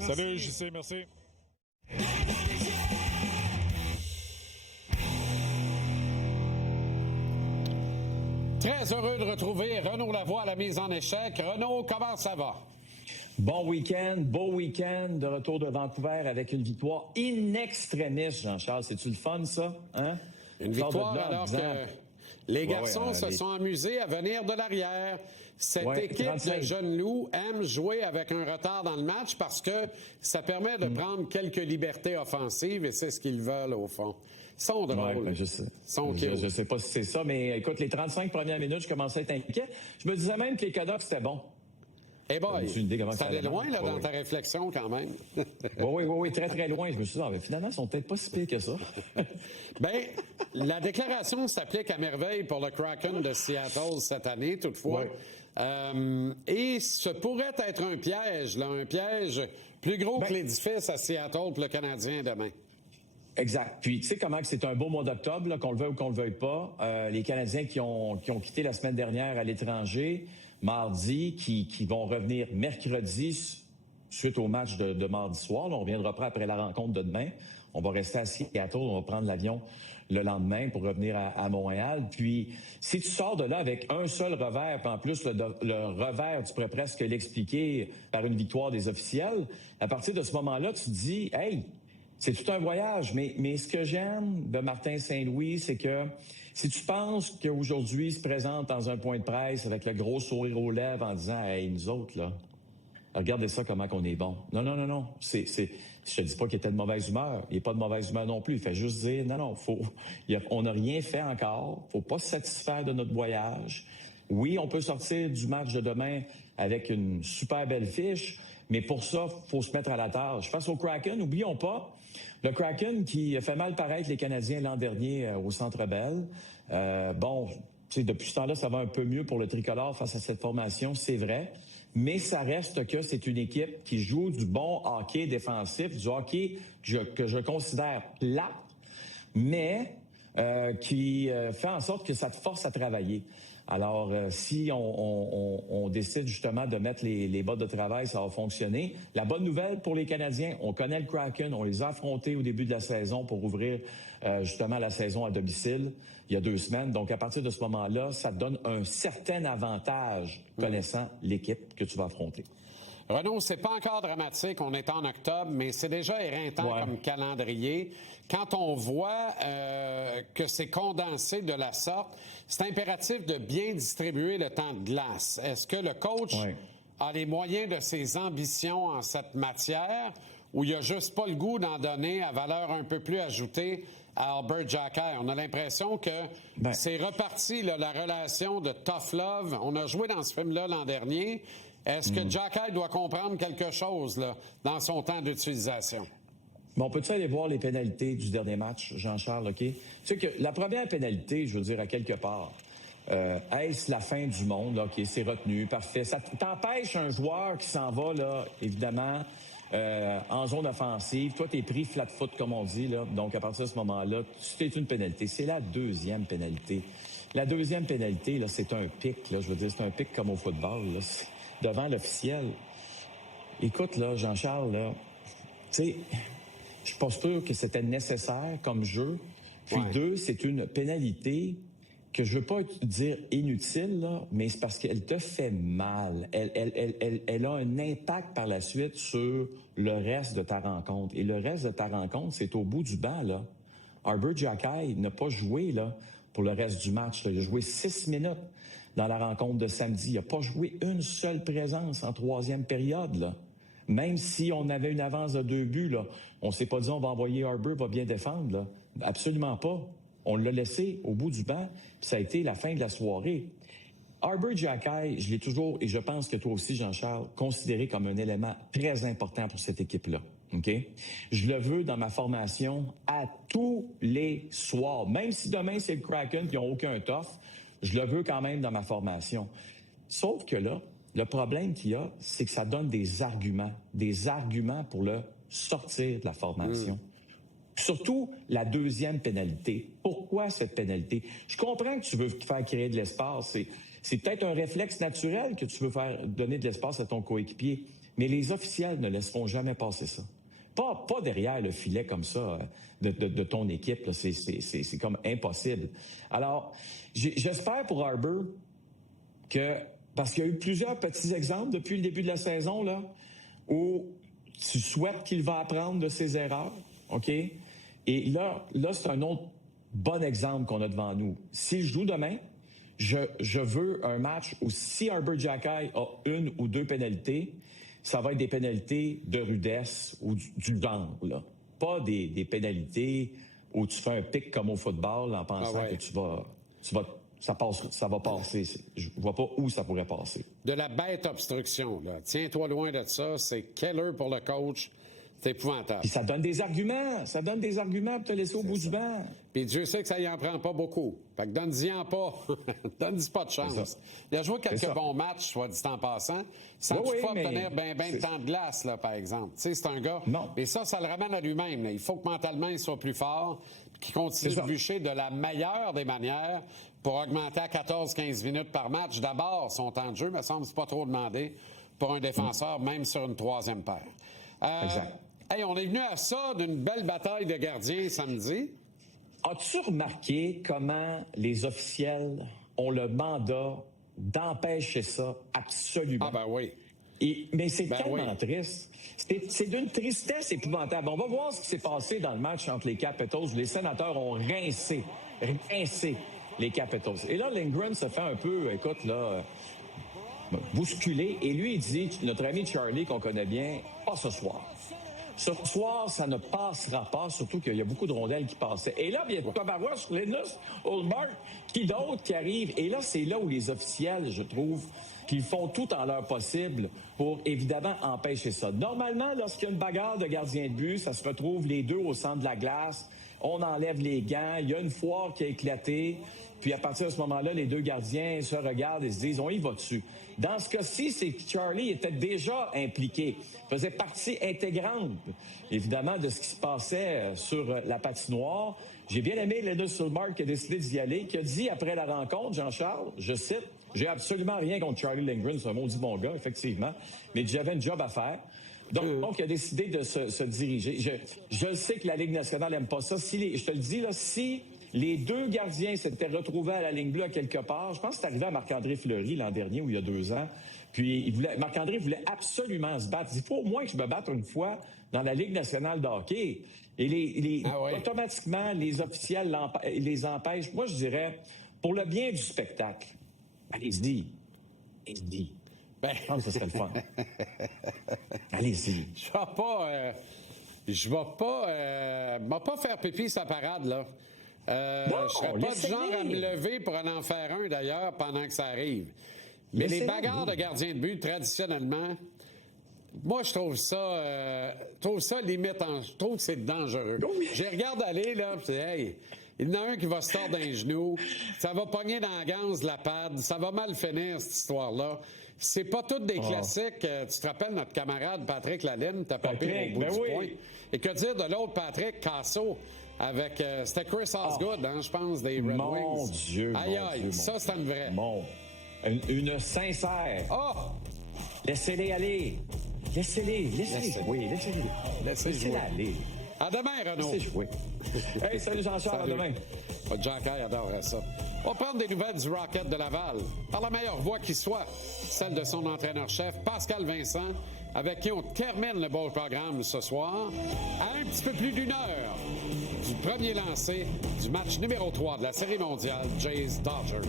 Merci. Salut, JC, merci. Très heureux de retrouver Renaud Lavoie à la mise en échec. Renaud, comment ça va? Bon week-end, beau week-end de retour de Vancouver avec une victoire in extremis, Jean-Charles. C'est-tu le fun, ça? Hein? Une victoire alors que les garçons se sont amusés à venir de l'arrière. Cette équipe 35. De jeunes loups aime jouer avec un retard dans le match parce que ça permet de prendre quelques libertés offensives et c'est ce qu'ils veulent au fond. Ils sont drôles. Ouais, je sais. Je sais pas si c'est ça, mais écoute, les 35 premières minutes, je commençais à être inquiet. Je me disais même que les Canucks, c'était bon. Eh boy, ça allait loin là, dans ta réflexion quand même. Oui, très, très loin. Je me suis dit, finalement, ils sont peut-être pas si pires que ça. Bien, la déclaration s'applique à merveille pour le Kraken de Seattle cette année, toutefois. Ouais. Et ce pourrait être un piège plus gros que l'édifice à Seattle pour le Canadien demain. Exact. Puis, tu sais comment que c'est un beau mois d'octobre, là, qu'on le veuille ou qu'on le veuille pas. Les Canadiens qui ont quitté la semaine dernière à l'étranger, mardi, qui vont revenir mercredi suite au match de mardi soir. Là, on reviendra pas après la rencontre de demain. On va rester à Seattle, on va prendre l'avion le lendemain pour revenir à Montréal. Puis, si tu sors de là avec un seul revers, puis en plus, le revers, tu pourrais presque l'expliquer par une victoire des officiels, à partir de ce moment-là, tu te dis, hey, c'est tout un voyage, mais ce que j'aime de Martin Saint-Louis, c'est que si tu penses qu'aujourd'hui, il se présente dans un point de presse avec le gros sourire aux lèvres en disant « Hey, nous autres, là, regardez ça, comment qu'on est bon. » Non. Je te dis pas qu'il était de mauvaise humeur. Il n'est pas de mauvaise humeur non plus. Il fait juste dire « Non, on n'a rien fait encore. Faut pas se satisfaire de notre voyage. Oui, on peut sortir du match de demain avec une super belle fiche, mais pour ça, faut se mettre à la tâche. Face au Kraken, n'oublions pas, le Kraken qui a fait mal paraître les Canadiens l'an dernier au Centre Bell. Depuis ce temps-là, ça va un peu mieux pour le tricolore face à cette formation, c'est vrai. Mais ça reste que c'est une équipe qui joue du bon hockey défensif, du hockey que je considère plate, mais qui fait en sorte que ça te force à travailler. Alors, si on décide justement de mettre les bas de travail, ça va fonctionner. La bonne nouvelle pour les Canadiens, on connaît le Kraken, on les a affrontés au début de la saison pour ouvrir justement la saison à domicile il y a 2 semaines. Donc, à partir de ce moment-là, ça te donne un certain avantage connaissant l'équipe que tu vas affronter. Renaud, c'est pas encore dramatique, on est en octobre, mais c'est déjà éreintant comme calendrier. Quand on voit que c'est condensé de la sorte, c'est impératif de bien distribuer le temps de glace. Est-ce que le coach a les moyens de ses ambitions en cette matière ou il a juste pas le goût d'en donner à valeur un peu plus ajoutée à Albert Jacquet? On a l'impression que c'est reparti, là, la relation de tough love. On a joué dans ce film-là l'an dernier. Est-ce que Jacquet doit comprendre quelque chose là, dans son temps d'utilisation? Bon, peut-tu aller voir les pénalités du dernier match, Jean-Charles, OK? Tu sais que la première pénalité, je veux dire, à quelque part, est-ce la fin du monde? OK, c'est retenu, parfait. Ça t'empêche un joueur qui s'en va, là, évidemment, en zone offensive. Toi, t'es pris flat-foot, comme on dit, là. Donc, à partir de ce moment-là, c'est une pénalité. C'est la deuxième pénalité. La deuxième pénalité, là, c'est un pic, là. Je veux dire, c'est un pic comme au football, là. Devant l'officiel. Écoute, là, Jean-Charles, là, tu sais, je suis pas sûr que c'était nécessaire comme jeu. Puis 2, c'est une pénalité que je veux pas dire inutile, là, mais c'est parce qu'elle te fait mal. Elle a un impact par la suite sur le reste de ta rencontre. Et le reste de ta rencontre, c'est au bout du banc, là. Albert Jacquet n'a pas joué, là, pour le reste du match, là. Il a joué 6 minutes dans la rencontre de samedi. Il n'a pas joué une seule présence en 3e période, là. Même si on avait une avance de 2 buts, là, on s'est pas dit on va envoyer Arbor, va bien défendre, là. Absolument pas. On l'a laissé au bout du banc, puis ça a été la fin de la soirée. Albert Jacquet, je l'ai toujours, et je pense que toi aussi, Jean-Charles, considéré comme un élément très important pour cette équipe-là. OK? Je le veux dans ma formation à tous les soirs. Même si demain, c'est le Kraken qui n'ont aucun tough, je le veux quand même dans ma formation. Sauf que là, le problème qu'il y a, c'est que ça donne des arguments pour le sortir de la formation. Surtout la deuxième pénalité. Pourquoi cette pénalité? Je comprends que tu veux faire créer de l'espace. C'est peut-être un réflexe naturel que tu veux faire donner de l'espace à ton coéquipier. mais les officiels ne laisseront jamais passer ça. Pas derrière le filet comme ça de ton équipe. Là. C'est comme impossible. Alors, j'espère pour Harbour que... Parce qu'il y a eu plusieurs petits exemples depuis le début de la saison là, où tu souhaites qu'il va apprendre de ses erreurs, OK? Et là c'est un autre bon exemple qu'on a devant nous. S'il joue demain, je veux un match où si Harbour Xhekaj a une ou deux pénalités, ça va être des pénalités de rudesse ou du genre, là. Pas des pénalités où tu fais un pic comme au football en pensant que tu vas ça va passer. Je vois pas où ça pourrait passer. De la bête obstruction, là. Tiens-toi loin de ça. C'est killer pour le coach. C'est épouvantable. Puis ça donne des arguments. Ça donne des arguments pour te laisser au bout du banc. Puis Dieu sait que ça y en prend pas beaucoup. Fait que donne-y-en pas. Donne-y pas de chance. Il a joué quelques bons matchs, soit dit en passant, sans toutefois obtenir ben de temps de glace, là, par exemple. Tu sais, c'est un gars. Non. Et ça le ramène à lui-même. Là. Il faut que mentalement, il soit plus fort, qu'il continue de bûcher de la meilleure des manières pour augmenter à 14-15 minutes par match. D'abord, son temps de jeu, me semble, c'est pas trop demandé pour un défenseur, même sur une troisième paire. Exact. Hey, on est venu à ça d'une belle bataille de gardiens samedi. As-tu remarqué comment les officiels ont le mandat d'empêcher ça absolument? Ah ben oui. Mais c'est tellement triste. C'est d'une tristesse épouvantable. On va voir ce qui s'est passé dans le match entre les Capitals. Les Sénateurs ont rincé les Capitals. Et là, Lindgren se fait un peu, écoute, là, bousculer. Et lui, il dit, notre ami Charlie, qu'on connaît bien, pas ce soir. Ce soir, ça ne passera pas, surtout qu'il y a beaucoup de rondelles qui passaient. Et là, il y a Tabarros, Linus, Ullmark, qui d'autres qui arrivent. Et là, c'est là où les officiels, je trouve, qu'ils font tout en leur possible pour, évidemment, empêcher ça. Normalement, lorsqu'il y a une bagarre de gardien de but, ça se retrouve les deux au centre de la glace. On enlève les gants. Il y a une foire qui a éclaté. Puis à partir de ce moment-là, les deux gardiens se regardent et se disent, on y va dessus. Dans ce cas-ci, c'est que Charlie était déjà impliqué, faisait partie intégrante, évidemment, de ce qui se passait sur la patinoire. J'ai bien aimé Linus Ullmark qui a décidé d'y aller, qui a dit après la rencontre, Jean-Charles, je cite, « J'ai absolument rien contre Charlie Lindgren, c'est un maudit bon gars, effectivement, mais j'avais une job à faire. » Donc, il a décidé de se diriger. Je sais que la Ligue nationale n'aime pas ça. Je te le dis, là, si les deux gardiens s'étaient retrouvés à la ligne bleue à quelque part, je pense que c'est arrivé à Marc-André Fleury l'an dernier ou il y a 2 ans, puis Marc-André voulait absolument se battre. Il faut au moins que je me batte une fois dans la Ligue nationale de hockey. Et automatiquement, les officiels les empêchent. Moi, je dirais, pour le bien du spectacle, allez-y. Allez-y. Je pense que ce serait le fun. Allez-y. Je vais pas faire pipi sa parade, là. Je serais pas du genre à me lever pour en faire un, d'ailleurs, pendant que ça arrive. Mais les bagarres de gardiens de but, traditionnellement, moi, je trouve ça limite. Je trouve que c'est dangereux. Je regarde aller, là, puis hey, il y en a un qui va se tordre un genou, ça va pogner dans la ganse de la pad, ça va mal finir, cette histoire-là. C'est pas toutes des classiques. Tu te rappelles notre camarade Patrick Lalline, t'as pas pire au bout du point. Et que dire de l'autre Patrick Casso avec c'était Chris Osgood, je pense, des Red Wings. Mon Dieu, aïe, ça c'est une vraie. Une sincère. Laissez-les aller. Laissez-les. Oui, laissez-les aller. À demain, Renaud. Laissez jouer. Hey, salut Jean-Charles, à demain. Xhekaj adorerait ça. On va prendre des nouvelles du Rocket de Laval par la meilleure voix qui soit, celle de son entraîneur-chef, Pascal Vincent, avec qui on termine le beau programme ce soir, à un petit peu plus d'1 heure du premier lancé du match numéro 3 de la Série mondiale Jays Dodgers.